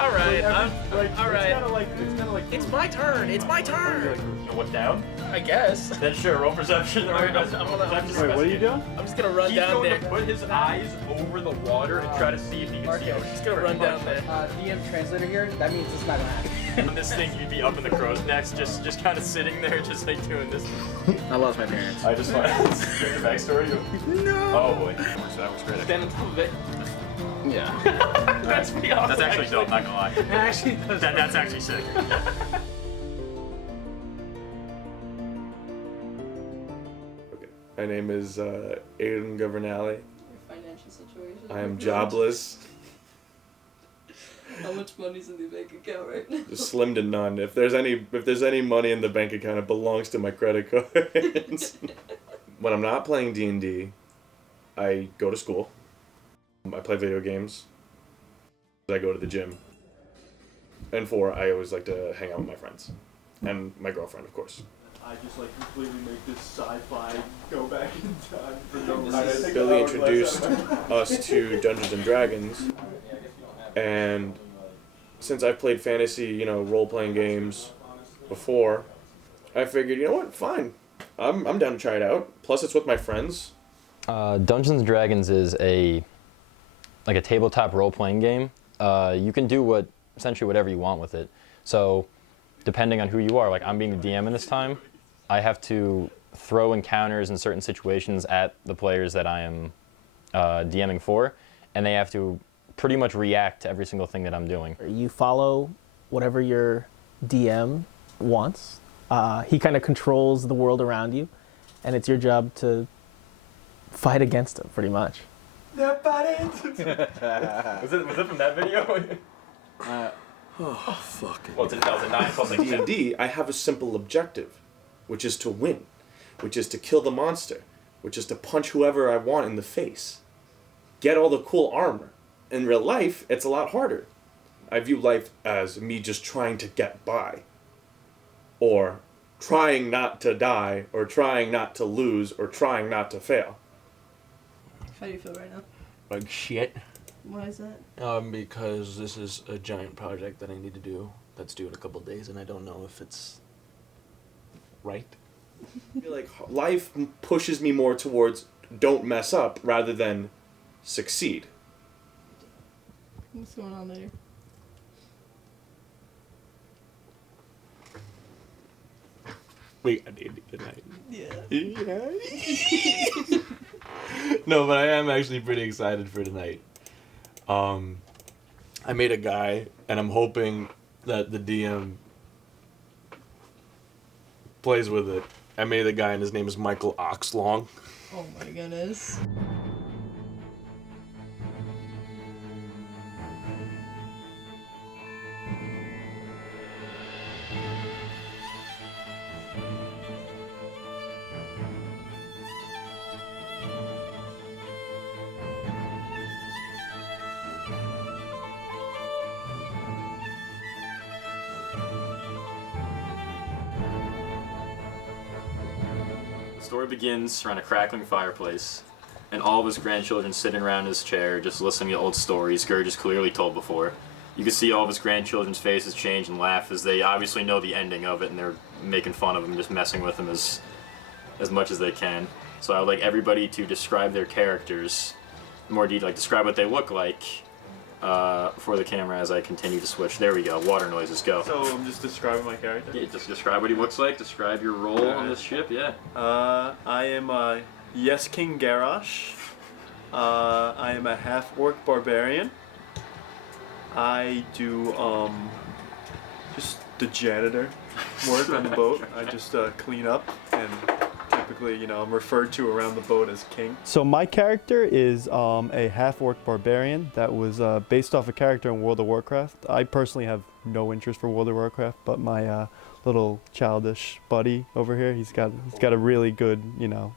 All right, all right. It's kind of like. It's my turn. It's my turn. You look down? I guess. Then sure, roll perception. All right, Wait, what are you doing? I'm just gonna run He's down going there. to put his eyes over the water and try to see if he can see I'm ocean. just gonna run down there. DM translator here, that means it's not gonna happen. On this thing, you'd be up in the crow's necks, just kind of sitting there, just like doing this. I lost my parents. I just find your backstory. No. Oh boy, so that was great. Stand on top of it. Yeah. That's pretty awesome. That's actually dope, not gonna lie. Actually, That's actually sick. My name is Aiden Governale. Your financial situation. I am jobless. How much money's in the bank account right now? Slim to none. If there's any money in the bank account, it belongs to my credit cards. When I'm not playing D&D, I go to school. I play video games. I go to the gym. And 4, I always like to hang out with my friends. And my girlfriend, of course. I just like completely make this sci-fi go back in time for no reason. Billy introduced us to Dungeons and Dragons. And since I've played fantasy, role-playing games before, I figured, you know what, fine. I'm down to try it out. Plus, it's with my friends. Dungeons and Dragons is a tabletop role-playing game. You can do essentially whatever you want with it. So, depending on who you are, like I'm being the DM in this time, I have to throw encounters in certain situations at the players that I am DMing for, and they have to pretty much react to every single thing that I'm doing. You follow whatever your DM wants. He kind of controls the world around you, and it's your job to fight against him, pretty much. Was it from that video? Oh, fuck. What's it? That was a 9 plus like 10. D&D, I have a simple objective, which is to win, which is to kill the monster, which is to punch whoever I want in the face, get all the cool armor. In real life, it's a lot harder. I view life as me just trying to get by, or trying not to die, or trying not to lose, or trying not to fail. How do you feel right now? Like shit. Why is that? Because this is a giant project that I need to do that's due in a couple days, and I don't know if it's right. I feel like life pushes me more towards don't mess up rather than succeed. What's going on there? We got D&D tonight. Yeah. Yeah. No, but I am actually pretty excited for tonight. I made a guy, and I'm hoping that the DM plays with it. I made a guy, and his name is Michael Oxlong. Oh my goodness. The story begins around a crackling fireplace, and all of his grandchildren sitting around his chair just listening to old stories Gurge has clearly told before. You can see all of his grandchildren's faces change and laugh as they obviously know the ending of it, and they're making fun of him, just messing with him as much as they can. So I would like everybody to describe their characters in more detail, like describe what they look like for the camera as I continue to switch. There we go, water noises, go. So I'm just describing my character. Yeah, just describe what he looks like, describe your role on this ship, yeah. I am Yes King Garrosh. I am a half-orc barbarian. I do just the janitor work on the boat. I just clean up, and typically, I'm referred to around the boat as king. So my character is a half-orc barbarian that was based off a character in World of Warcraft. I personally have no interest for World of Warcraft, but my little childish buddy over here, he's got a really good,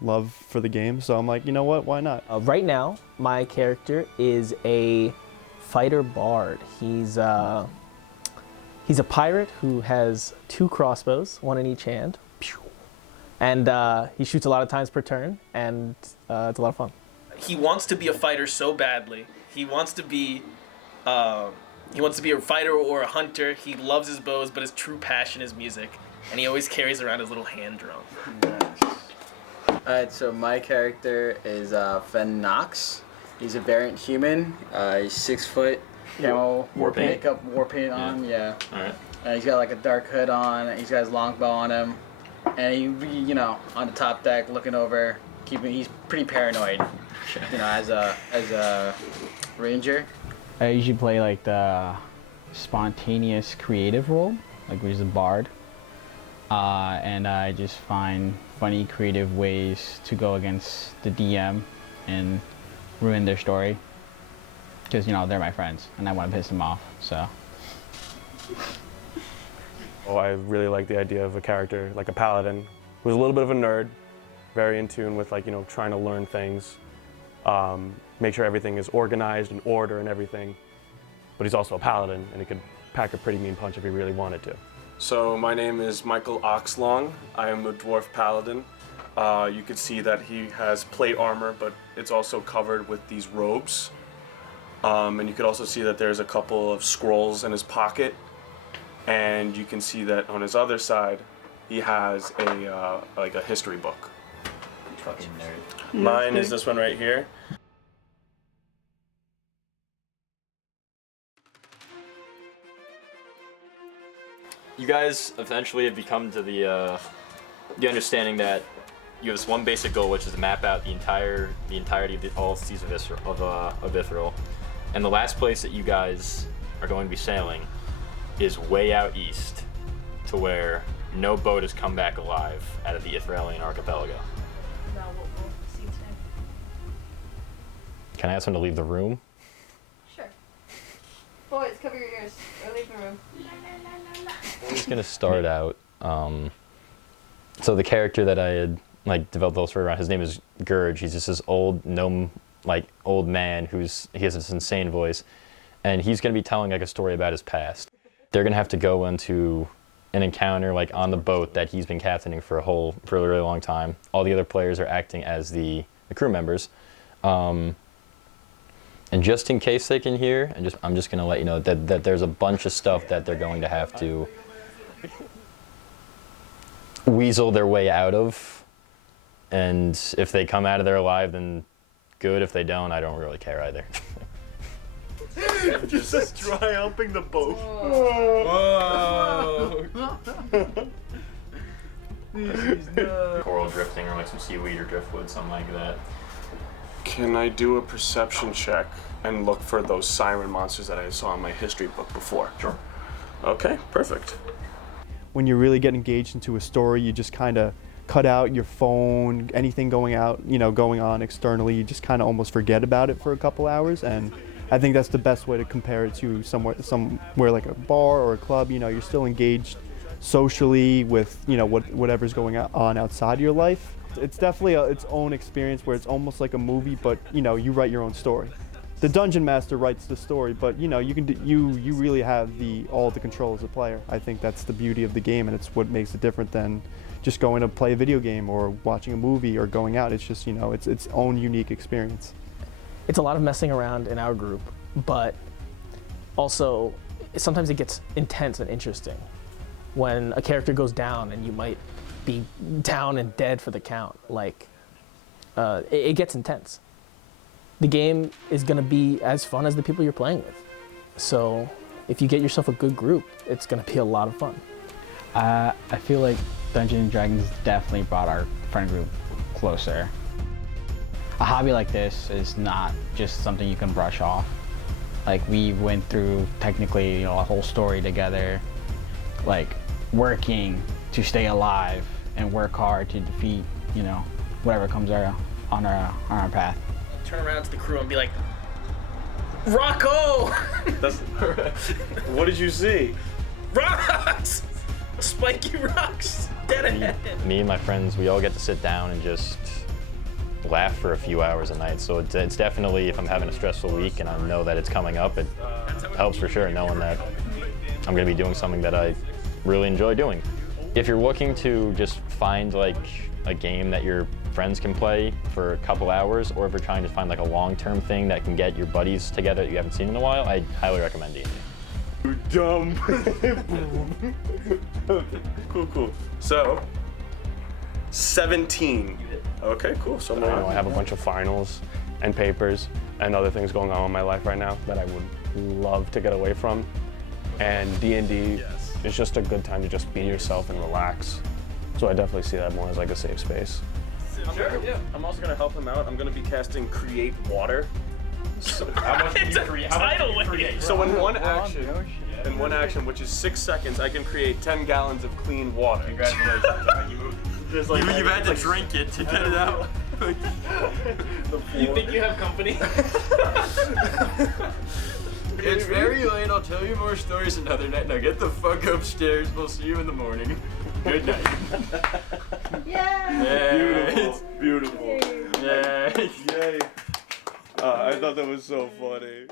love for the game. So I'm like, you know what? Why not? Right now, my character is a fighter bard. He's a pirate who has 2 crossbows, one in each hand. And he shoots a lot of times per turn, and it's a lot of fun. He wants to be a fighter so badly. He wants to be He wants to be a fighter or a hunter. He loves his bows, but his true passion is music. And he always carries around his little hand drum. Alright, so my character is Fen Knox. He's a variant human. He's 6 foot. You know, War paint? makeup, war paint on, yeah. Alright. He's got like a dark hood on. He's got his longbow on him. And he, on the top deck looking over, he's pretty paranoid, as a ranger. I usually play like the spontaneous creative role, like which is a bard. And I just find funny, creative ways to go against the DM and ruin their story. Because, they're my friends and I want to piss them off, so. Oh, I really like the idea of a character like a paladin who's a little bit of a nerd, very in tune with trying to learn things, make sure everything is organized and order and everything. But he's also a paladin and he could pack a pretty mean punch if he really wanted to. So my name is Michael Oxlong. I am a dwarf paladin. You can see that he has plate armor, but it's also covered with these robes. And you could also see that there's a couple of scrolls in his pocket. And you can see that on his other side, he has a history book. Fucking nerd. Mine is this one right here. You guys eventually have become to the understanding that you have this one basic goal, which is to map out the entirety of all seas of Ithral. And the last place that you guys are going to be sailing is way out east, to where no boat has come back alive out of the Ithralian archipelago. Now what we'll see today. Can I ask him to leave the room? Sure. Boys, cover your ears or leave the room. I'm just gonna start out. So the character that I had developed the whole story around, his name is Gurge. He's just this old gnome, old man he has this insane voice, and he's gonna be telling a story about his past. They're gonna have to go into an encounter on the boat that he's been captaining for a really long time. All the other players are acting as the crew members. And just in case they can hear, I'm just gonna let you know that there's a bunch of stuff that they're going to have to weasel their way out of. And if they come out of there alive, then good. If they don't, I don't really care either. Just dry humping the boat. Coral drifting or some seaweed or driftwood, something like that. Can I do a perception check and look for those siren monsters that I saw in my history book before? Sure. Okay, perfect. When you really get engaged into a story, you just kind of cut out your phone, anything going on externally, you just kind of almost forget about it for a couple hours. And I think that's the best way to compare it to somewhere like a bar or a club. You're still engaged socially with whatever's going on outside your life. It's definitely its own experience where it's almost like a movie, but you write your own story. The dungeon master writes the story, but you really have all the control as a player. I think that's the beauty of the game, and it's what makes it different than just going to play a video game or watching a movie or going out. It's just it's its own unique experience. It's a lot of messing around in our group, but also sometimes it gets intense and interesting when a character goes down and you might be down and dead for the count. It gets intense. The game is going to be as fun as the people you're playing with. So if you get yourself a good group, it's going to be a lot of fun. I feel like Dungeons & Dragons definitely brought our friend group closer. A hobby like this is not just something you can brush off. We went through technically a whole story together, working to stay alive and work hard to defeat whatever comes on our path. Turn around to the crew and be like, Rocco! What did you see? Rocks! Spiky rocks! Dead ahead! Me and my friends, we all get to sit down and just laugh for a few hours a night. So it's definitely, if I'm having a stressful week and I know that it's coming up, it helps for sure knowing that I'm going to be doing something that I really enjoy doing. If you're looking to just find a game that your friends can play for a couple hours, or if you're trying to find a long-term thing that can get your buddies together that you haven't seen in a while, I highly recommend D&D. Dumb. Cool. So, 17. Okay, cool. So now I have a bunch of finals and papers and other things going on in my life right now that I would love to get away from. And D&D is just a good time to just be yourself and relax. So I definitely see that more as like a safe space. Sure, yeah. I'm also gonna help him out. I'm gonna be casting Create Water. So how much do you create? So in one action, which is 6 seconds, I can create 10 gallons of clean water. Congratulations. You've had to drink it to get it out. You think you have company? It's very late. I'll tell you more stories another night. Now get the fuck upstairs. We'll see you in the morning. Good night. Yeah. Beautiful. Yay. Yay. I thought that was so funny.